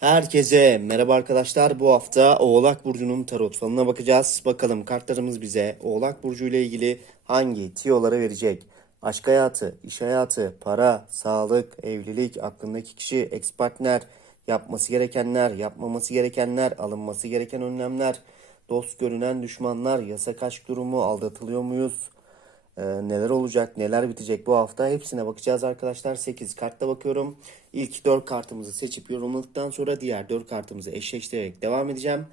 Herkese merhaba arkadaşlar. Bu hafta Oğlak Burcu'nun tarot falına bakacağız. Bakalım kartlarımız bize Oğlak Burcu ile ilgili hangi tiyoları verecek? Aşk hayatı, iş hayatı, para, sağlık, evlilik, aklındaki kişi, ex partner, yapması gerekenler, yapmaması gerekenler, alınması gereken önlemler, dost görünen düşmanlar, yasak aşk durumu, aldatılıyor muyuz? Ee, neler olacak, neler bitecek bu hafta hepsine bakacağız arkadaşlar. 8 kartla bakıyorum. İlk 4 kartımızı seçip yorumladıktan sonra diğer 4 kartımızı eşleştirerek devam edeceğim.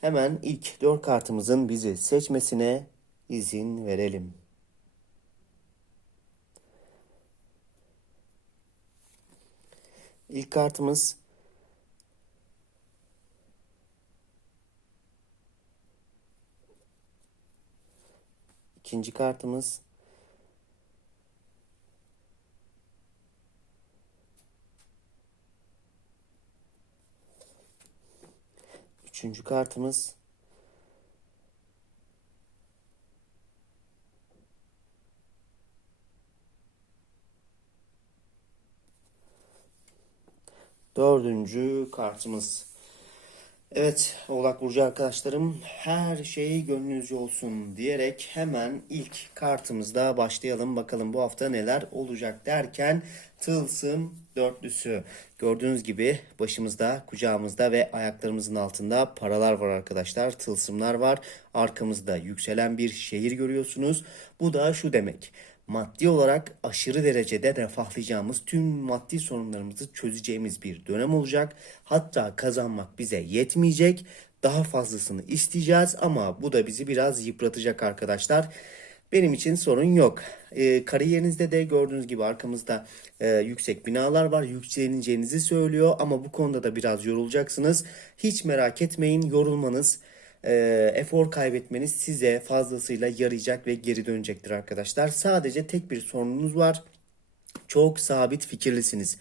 Hemen ilk 4 kartımızın bizi seçmesine izin verelim. İlk kartımız ikinci kartımız Üçüncü kartımız. Dördüncü kartımız. Evet Oğlak Burcu arkadaşlarım her şey gönlünüzce olsun diyerek hemen ilk kartımızda başlayalım. Bakalım bu hafta neler olacak derken tılsım dörtlüsü. Gördüğünüz gibi başımızda, kucağımızda ve ayaklarımızın altında paralar var arkadaşlar. Tılsımlar var. Arkamızda yükselen bir şehir görüyorsunuz. Bu da şu demek maddi olarak aşırı derecede refahlayacağımız tüm maddi sorunlarımızı çözeceğimiz bir dönem olacak. Hatta kazanmak bize yetmeyecek. Daha fazlasını isteyeceğiz ama bu da bizi biraz yıpratacak arkadaşlar. Benim için sorun yok. E, kariyerinizde de gördüğünüz gibi arkamızda e, yüksek binalar var. Yükseleceğinizi söylüyor ama bu konuda da biraz yorulacaksınız. Hiç merak etmeyin yorulmanız e, efor kaybetmeniz size fazlasıyla yarayacak ve geri dönecektir arkadaşlar. Sadece tek bir sorununuz var. Çok sabit fikirlisiniz.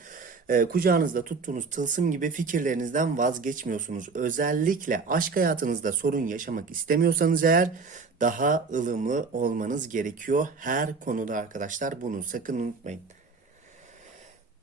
E, kucağınızda tuttuğunuz tılsım gibi fikirlerinizden vazgeçmiyorsunuz. Özellikle aşk hayatınızda sorun yaşamak istemiyorsanız eğer daha ılımlı olmanız gerekiyor. Her konuda arkadaşlar bunu sakın unutmayın.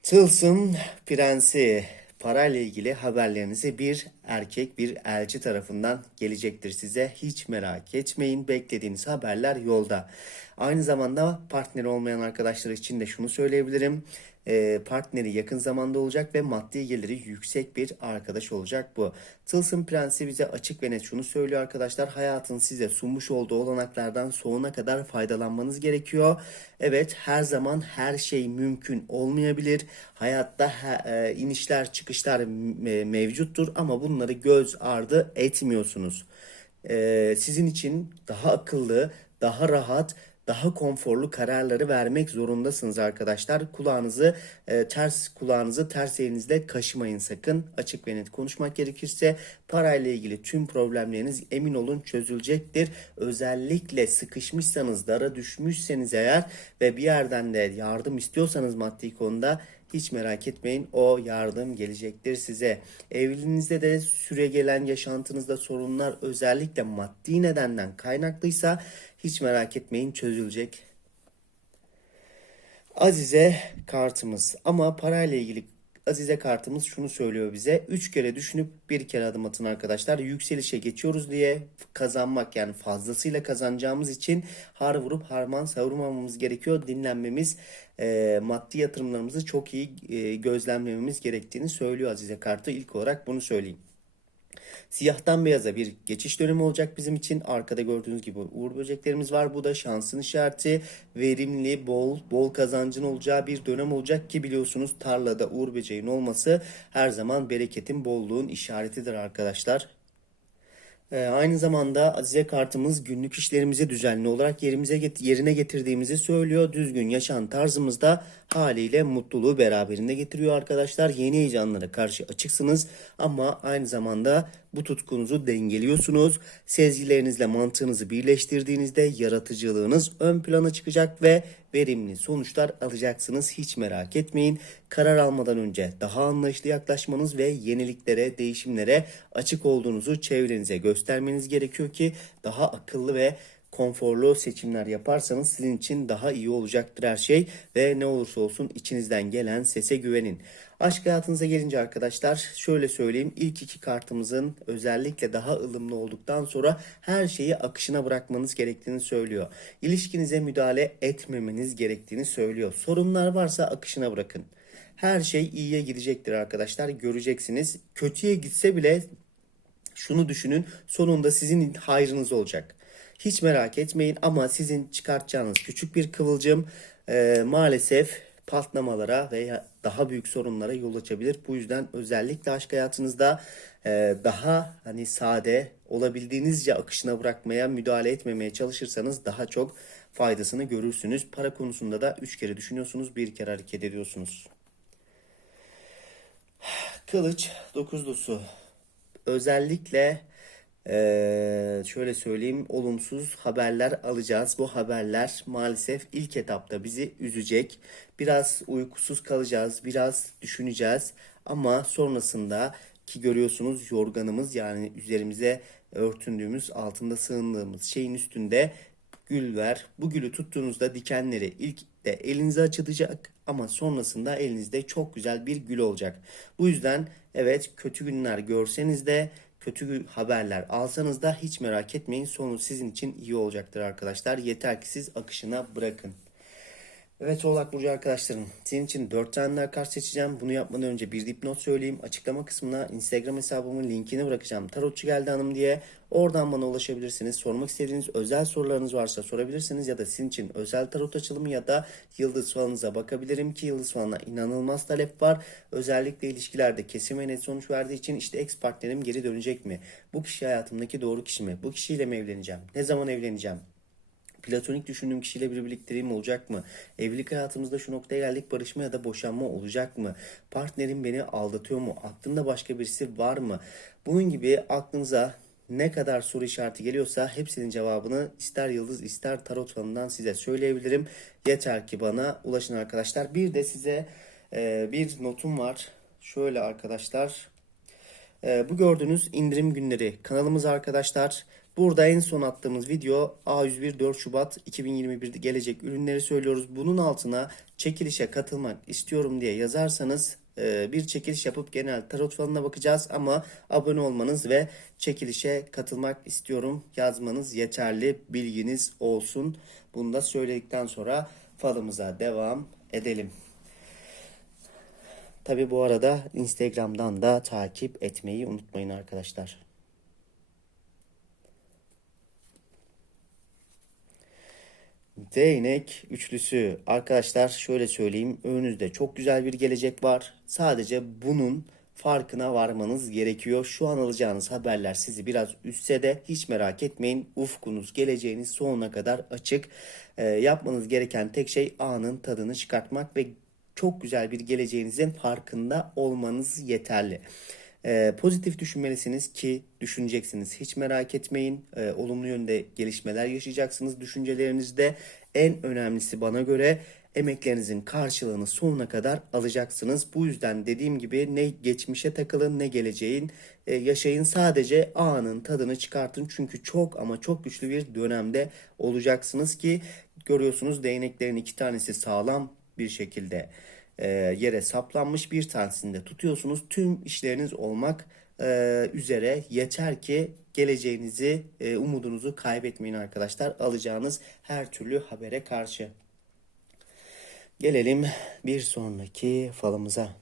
Tılsım Prensi parayla ilgili haberlerinizi bir erkek bir elçi tarafından gelecektir size. Hiç merak etmeyin. Beklediğiniz haberler yolda. Aynı zamanda partneri olmayan arkadaşlar için de şunu söyleyebilirim. Ee, partneri yakın zamanda olacak ve maddi geliri yüksek bir arkadaş olacak bu. Tılsım Prensi bize açık ve net şunu söylüyor arkadaşlar. Hayatın size sunmuş olduğu olanaklardan sonuna kadar faydalanmanız gerekiyor. Evet her zaman her şey mümkün olmayabilir. Hayatta e, inişler çıkışlar mevcuttur ama bunları göz ardı etmiyorsunuz. Ee, sizin için daha akıllı, daha rahat daha konforlu kararları vermek zorundasınız arkadaşlar. Kulağınızı e, ters kulağınızı ters elinizle kaşımayın sakın. Açık ve net konuşmak gerekirse parayla ilgili tüm problemleriniz emin olun çözülecektir. Özellikle sıkışmışsanız, dara düşmüşseniz eğer ve bir yerden de yardım istiyorsanız maddi konuda hiç merak etmeyin o yardım gelecektir size. Evliliğinizde de süre gelen yaşantınızda sorunlar özellikle maddi nedenden kaynaklıysa hiç merak etmeyin çözülecek. Azize kartımız ama parayla ilgili Azize kartımız şunu söylüyor bize. Üç kere düşünüp bir kere adım atın arkadaşlar. Yükselişe geçiyoruz diye kazanmak yani fazlasıyla kazanacağımız için har vurup harman savurmamamız gerekiyor. Dinlenmemiz, e, maddi yatırımlarımızı çok iyi e, gözlemlememiz gerektiğini söylüyor Azize kartı. İlk olarak bunu söyleyeyim. Siyahtan beyaza bir geçiş dönemi olacak bizim için. Arkada gördüğünüz gibi uğur böceklerimiz var. Bu da şansın işareti. Verimli, bol, bol kazancın olacağı bir dönem olacak ki biliyorsunuz tarlada uğur böceğin olması her zaman bereketin, bolluğun işaretidir arkadaşlar. Ee, aynı zamanda Azize kartımız günlük işlerimizi düzenli olarak yerimize get yerine getirdiğimizi söylüyor. Düzgün yaşam tarzımızda haliyle mutluluğu beraberinde getiriyor arkadaşlar. Yeni heyecanlara karşı açıksınız ama aynı zamanda bu tutkunuzu dengeliyorsunuz. Sezgilerinizle mantığınızı birleştirdiğinizde yaratıcılığınız ön plana çıkacak ve verimli sonuçlar alacaksınız. Hiç merak etmeyin. Karar almadan önce daha anlayışlı yaklaşmanız ve yeniliklere, değişimlere açık olduğunuzu çevrenize göstermeniz gerekiyor ki daha akıllı ve konforlu seçimler yaparsanız sizin için daha iyi olacaktır her şey ve ne olursa olsun içinizden gelen sese güvenin. Aşk hayatınıza gelince arkadaşlar şöyle söyleyeyim ilk iki kartımızın özellikle daha ılımlı olduktan sonra her şeyi akışına bırakmanız gerektiğini söylüyor. İlişkinize müdahale etmemeniz gerektiğini söylüyor. Sorunlar varsa akışına bırakın. Her şey iyiye gidecektir arkadaşlar göreceksiniz. Kötüye gitse bile şunu düşünün sonunda sizin hayrınız olacak. Hiç merak etmeyin ama sizin çıkartacağınız küçük bir kıvılcım e, maalesef patlamalara veya daha büyük sorunlara yol açabilir. Bu yüzden özellikle aşk hayatınızda e, daha hani sade olabildiğinizce akışına bırakmaya müdahale etmemeye çalışırsanız daha çok faydasını görürsünüz. Para konusunda da üç kere düşünüyorsunuz bir kere hareket ediyorsunuz. Kılıç dokuzlusu özellikle eee, şöyle söyleyeyim olumsuz haberler alacağız. Bu haberler maalesef ilk etapta bizi üzecek. Biraz uykusuz kalacağız, biraz düşüneceğiz ama sonrasında ki görüyorsunuz yorganımız yani üzerimize örtündüğümüz altında sığındığımız şeyin üstünde gül ver. Bu gülü tuttuğunuzda dikenleri ilk de elinize açılacak ama sonrasında elinizde çok güzel bir gül olacak. Bu yüzden evet kötü günler görseniz de kötü haberler alsanız da hiç merak etmeyin sonu sizin için iyi olacaktır arkadaşlar. Yeter ki siz akışına bırakın. Evet Oğlak Burcu arkadaşlarım. Senin için 4 tane daha seçeceğim. Bunu yapmadan önce bir dipnot söyleyeyim. Açıklama kısmına Instagram hesabımın linkini bırakacağım. Tarotçu geldi hanım diye. Oradan bana ulaşabilirsiniz. Sormak istediğiniz özel sorularınız varsa sorabilirsiniz. Ya da sizin için özel tarot açılımı ya da yıldız falanıza bakabilirim ki yıldız falına inanılmaz talep var. Özellikle ilişkilerde kesin ve net sonuç verdiği için işte ex partnerim geri dönecek mi? Bu kişi hayatımdaki doğru kişi mi? Bu kişiyle mi evleneceğim? Ne zaman evleneceğim? Platonik düşündüğüm kişiyle bir birlikteliğim olacak mı? Evlilik hayatımızda şu noktaya geldik barışma ya da boşanma olacak mı? Partnerim beni aldatıyor mu? Aklımda başka birisi var mı? Bunun gibi aklınıza ne kadar soru işareti geliyorsa hepsinin cevabını ister yıldız ister tarot falından size söyleyebilirim. Yeter ki bana ulaşın arkadaşlar. Bir de size e, bir notum var. Şöyle arkadaşlar. Ee, bu gördüğünüz indirim günleri kanalımız arkadaşlar. Burada en son attığımız video A101 4 Şubat 2021'de gelecek ürünleri söylüyoruz. Bunun altına çekilişe katılmak istiyorum diye yazarsanız e, bir çekiliş yapıp genel tarot falına bakacağız ama abone olmanız ve çekilişe katılmak istiyorum yazmanız yeterli bilginiz olsun. Bunu da söyledikten sonra falımıza devam edelim. Tabi bu arada Instagram'dan da takip etmeyi unutmayın arkadaşlar. Değnek üçlüsü. Arkadaşlar şöyle söyleyeyim. Önünüzde çok güzel bir gelecek var. Sadece bunun farkına varmanız gerekiyor. Şu an alacağınız haberler sizi biraz üstse de hiç merak etmeyin. Ufkunuz, geleceğiniz sonuna kadar açık. Ee, yapmanız gereken tek şey anın tadını çıkartmak ve çok güzel bir geleceğinizin farkında olmanız yeterli. Ee, pozitif düşünmelisiniz ki düşüneceksiniz. Hiç merak etmeyin. Ee, olumlu yönde gelişmeler yaşayacaksınız düşüncelerinizde. En önemlisi bana göre emeklerinizin karşılığını sonuna kadar alacaksınız. Bu yüzden dediğim gibi ne geçmişe takılın ne geleceğin e, yaşayın. Sadece anın tadını çıkartın. Çünkü çok ama çok güçlü bir dönemde olacaksınız ki görüyorsunuz değneklerin iki tanesi sağlam bir şekilde e, yere saplanmış bir tanesini tutuyorsunuz. Tüm işleriniz olmak e, üzere yeter ki geleceğinizi, e, umudunuzu kaybetmeyin arkadaşlar. Alacağınız her türlü habere karşı. Gelelim bir sonraki falımıza.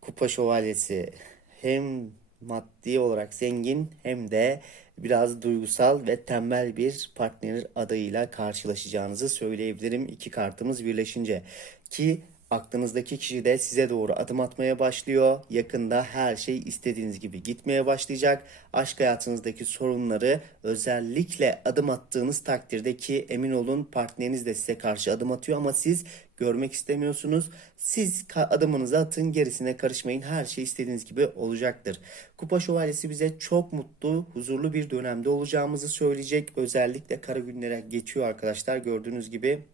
Kupa Şövalyesi hem maddi olarak zengin hem de biraz duygusal ve tembel bir partner adayıyla karşılaşacağınızı söyleyebilirim. İki kartımız birleşince ki aklınızdaki kişi de size doğru adım atmaya başlıyor. Yakında her şey istediğiniz gibi gitmeye başlayacak. Aşk hayatınızdaki sorunları özellikle adım attığınız takdirde ki emin olun partneriniz de size karşı adım atıyor ama siz görmek istemiyorsunuz. Siz adımınızı atın gerisine karışmayın. Her şey istediğiniz gibi olacaktır. Kupa Şövalyesi bize çok mutlu, huzurlu bir dönemde olacağımızı söyleyecek. Özellikle kara günlere geçiyor arkadaşlar. Gördüğünüz gibi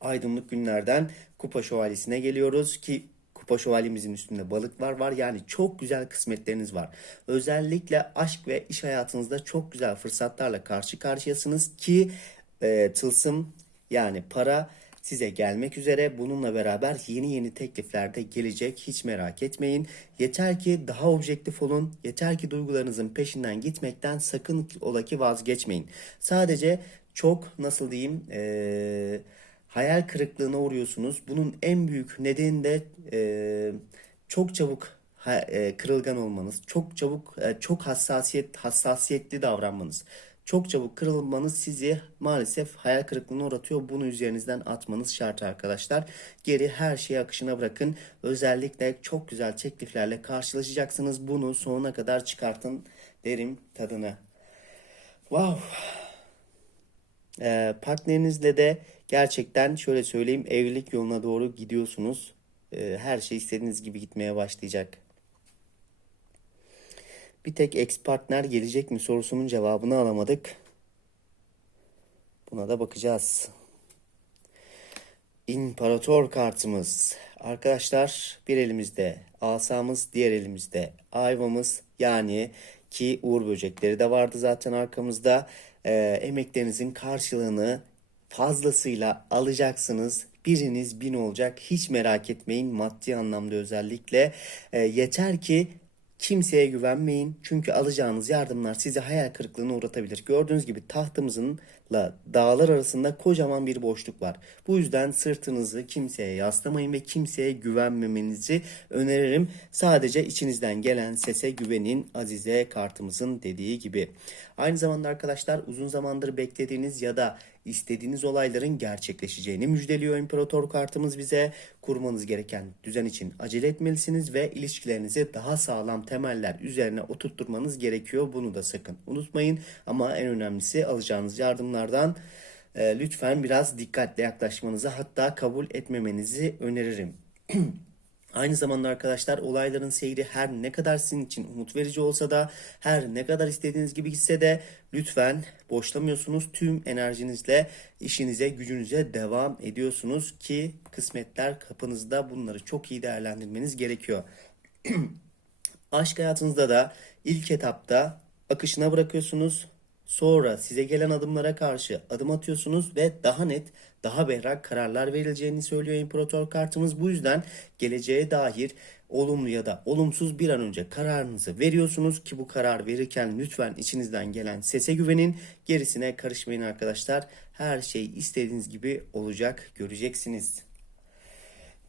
aydınlık günlerden Kupa Şövalyesi'ne geliyoruz ki Kupa şövalyemizin üstünde balıklar var. Yani çok güzel kısmetleriniz var. Özellikle aşk ve iş hayatınızda çok güzel fırsatlarla karşı karşıyasınız ki e, tılsım yani para size gelmek üzere. Bununla beraber yeni yeni teklifler de gelecek. Hiç merak etmeyin. Yeter ki daha objektif olun. Yeter ki duygularınızın peşinden gitmekten sakın ola ki vazgeçmeyin. Sadece çok nasıl diyeyim eee, hayal kırıklığına uğruyorsunuz. Bunun en büyük nedeni de eee, çok çabuk kırılgan olmanız, çok çabuk çok hassasiyet hassasiyetli davranmanız. Çok çabuk kırılmanız sizi maalesef hayal kırıklığına uğratıyor. Bunu üzerinizden atmanız şart arkadaşlar. Geri her şeyi akışına bırakın. Özellikle çok güzel tekliflerle karşılaşacaksınız. Bunu sonuna kadar çıkartın derim tadını. Wow. Ee, partnerinizle de gerçekten şöyle söyleyeyim evlilik yoluna doğru gidiyorsunuz. Ee, her şey istediğiniz gibi gitmeye başlayacak. Bir tek ex partner gelecek mi sorusunun cevabını alamadık. Buna da bakacağız. İmparator kartımız. Arkadaşlar bir elimizde asamız, diğer elimizde ayvamız yani ki uğur böcekleri de vardı zaten arkamızda. Ee, emeklerinizin karşılığını fazlasıyla alacaksınız. Biriniz bin olacak. Hiç merak etmeyin maddi anlamda özellikle. Ee, yeter ki Kimseye güvenmeyin çünkü alacağınız yardımlar sizi hayal kırıklığına uğratabilir. Gördüğünüz gibi tahtımızınla dağlar arasında kocaman bir boşluk var. Bu yüzden sırtınızı kimseye yaslamayın ve kimseye güvenmemenizi öneririm. Sadece içinizden gelen sese güvenin Azize kartımızın dediği gibi. Aynı zamanda arkadaşlar uzun zamandır beklediğiniz ya da istediğiniz olayların gerçekleşeceğini müjdeliyor İmparator kartımız bize. Kurmanız gereken düzen için acele etmelisiniz ve ilişkilerinizi daha sağlam temeller üzerine oturtturmanız gerekiyor. Bunu da sakın unutmayın. Ama en önemlisi alacağınız yardımlardan e, lütfen biraz dikkatli yaklaşmanızı hatta kabul etmemenizi öneririm. Aynı zamanda arkadaşlar olayların seyri her ne kadar sizin için umut verici olsa da her ne kadar istediğiniz gibi gitse de lütfen boşlamıyorsunuz. Tüm enerjinizle işinize gücünüze devam ediyorsunuz ki kısmetler kapınızda bunları çok iyi değerlendirmeniz gerekiyor. Aşk hayatınızda da ilk etapta akışına bırakıyorsunuz. Sonra size gelen adımlara karşı adım atıyorsunuz ve daha net, daha berrak kararlar verileceğini söylüyor İmparator kartımız. Bu yüzden geleceğe dair olumlu ya da olumsuz bir an önce kararınızı veriyorsunuz ki bu karar verirken lütfen içinizden gelen sese güvenin. Gerisine karışmayın arkadaşlar. Her şey istediğiniz gibi olacak göreceksiniz.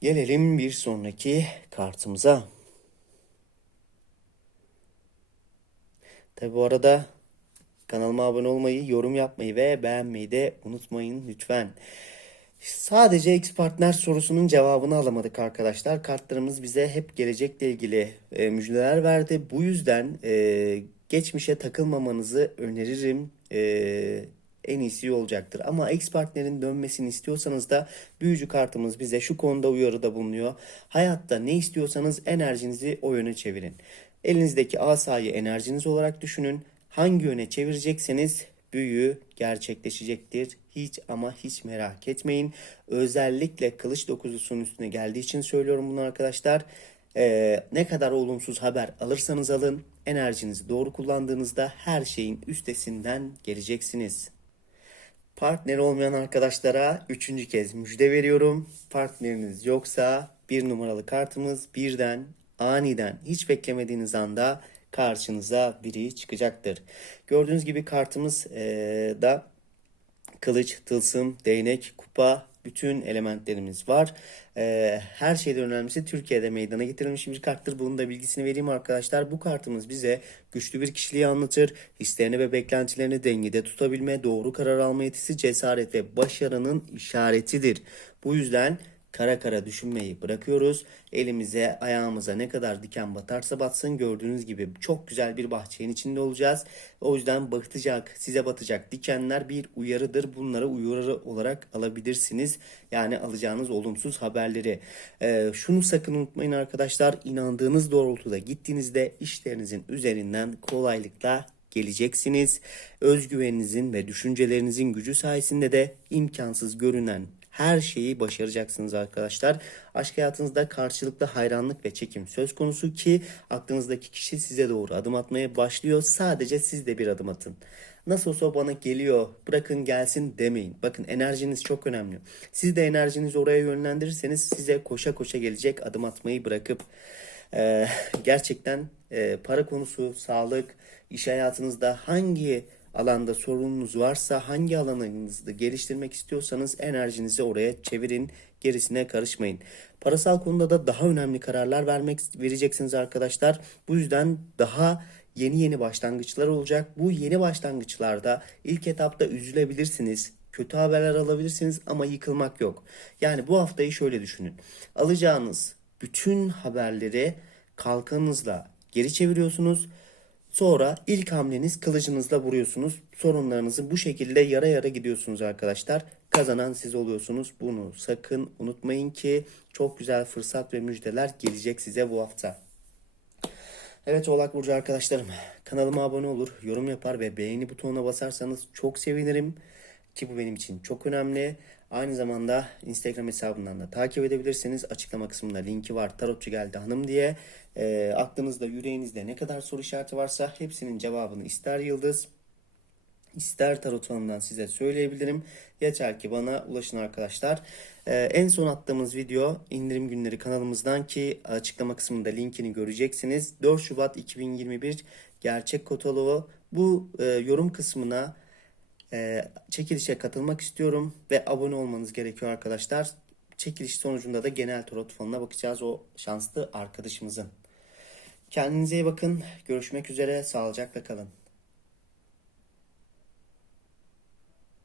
Gelelim bir sonraki kartımıza. Tabi bu arada kanalıma abone olmayı, yorum yapmayı ve beğenmeyi de unutmayın lütfen. Sadece X partner sorusunun cevabını alamadık arkadaşlar. Kartlarımız bize hep gelecekle ilgili e, müjdeler verdi. Bu yüzden e, geçmişe takılmamanızı öneririm. E, en iyisi olacaktır. Ama X partnerin dönmesini istiyorsanız da büyücü kartımız bize şu konuda uyarıda bulunuyor. Hayatta ne istiyorsanız enerjinizi o yöne çevirin. Elinizdeki asayı enerjiniz olarak düşünün. Hangi yöne çevirecekseniz büyü gerçekleşecektir. Hiç ama hiç merak etmeyin. Özellikle kılıç dokuzusunun üstüne geldiği için söylüyorum bunu arkadaşlar. Ee, ne kadar olumsuz haber alırsanız alın enerjinizi doğru kullandığınızda her şeyin üstesinden geleceksiniz. Partner olmayan arkadaşlara üçüncü kez müjde veriyorum. Partneriniz yoksa bir numaralı kartımız birden aniden hiç beklemediğiniz anda karşınıza biri çıkacaktır. Gördüğünüz gibi kartımız eee, da kılıç, tılsım, değnek, kupa bütün elementlerimiz var. Ee, her şeyden önemlisi Türkiye'de meydana getirilmiş bir karttır. Bunun da bilgisini vereyim arkadaşlar. Bu kartımız bize güçlü bir kişiliği anlatır. Hislerini ve beklentilerini dengede tutabilme, doğru karar alma yetisi, cesaret ve başarının işaretidir. Bu yüzden kara kara düşünmeyi bırakıyoruz. Elimize, ayağımıza ne kadar diken batarsa batsın gördüğünüz gibi çok güzel bir bahçenin içinde olacağız. O yüzden batacak, size batacak dikenler bir uyarıdır. Bunları uyarı olarak alabilirsiniz. Yani alacağınız olumsuz haberleri. Ee, şunu sakın unutmayın arkadaşlar. İnandığınız doğrultuda gittiğinizde işlerinizin üzerinden kolaylıkla geleceksiniz. Özgüveninizin ve düşüncelerinizin gücü sayesinde de imkansız görünen her şeyi başaracaksınız arkadaşlar. Aşk hayatınızda karşılıklı hayranlık ve çekim söz konusu ki aklınızdaki kişi size doğru adım atmaya başlıyor. Sadece siz de bir adım atın. Nasıl olsa bana geliyor bırakın gelsin demeyin. Bakın enerjiniz çok önemli. Siz de enerjinizi oraya yönlendirirseniz size koşa koşa gelecek adım atmayı bırakıp ee, gerçekten e, para konusu, sağlık, iş hayatınızda hangi alanda sorununuz varsa, hangi alanınızda geliştirmek istiyorsanız enerjinizi oraya çevirin, gerisine karışmayın. Parasal konuda da daha önemli kararlar vermek vereceksiniz arkadaşlar. Bu yüzden daha yeni yeni başlangıçlar olacak. Bu yeni başlangıçlarda ilk etapta üzülebilirsiniz. Kötü haberler alabilirsiniz ama yıkılmak yok. Yani bu haftayı şöyle düşünün. Alacağınız bütün haberleri kalkanınızla geri çeviriyorsunuz. Sonra ilk hamleniz kılıcınızla vuruyorsunuz. Sorunlarınızı bu şekilde yara yara gidiyorsunuz arkadaşlar. Kazanan siz oluyorsunuz. Bunu sakın unutmayın ki çok güzel fırsat ve müjdeler gelecek size bu hafta. Evet Oğlak Burcu arkadaşlarım kanalıma abone olur, yorum yapar ve beğeni butonuna basarsanız çok sevinirim. Ki bu benim için çok önemli. Aynı zamanda Instagram hesabından da takip edebilirsiniz. Açıklama kısmında linki var. Tarotçu geldi hanım diye. E, aklınızda, yüreğinizde ne kadar soru işareti varsa hepsinin cevabını ister yıldız, ister tarot alanından size söyleyebilirim. Yeter ki bana ulaşın arkadaşlar. Ee, en son attığımız video indirim günleri kanalımızdan ki açıklama kısmında linkini göreceksiniz. 4 Şubat 2021 gerçek kataloğu. Bu e, yorum kısmına e, çekilişe katılmak istiyorum ve abone olmanız gerekiyor arkadaşlar. Çekiliş sonucunda da genel tarot fonuna bakacağız o şanslı arkadaşımızın. Kendinize iyi bakın. Görüşmek üzere. Sağlıcakla kalın.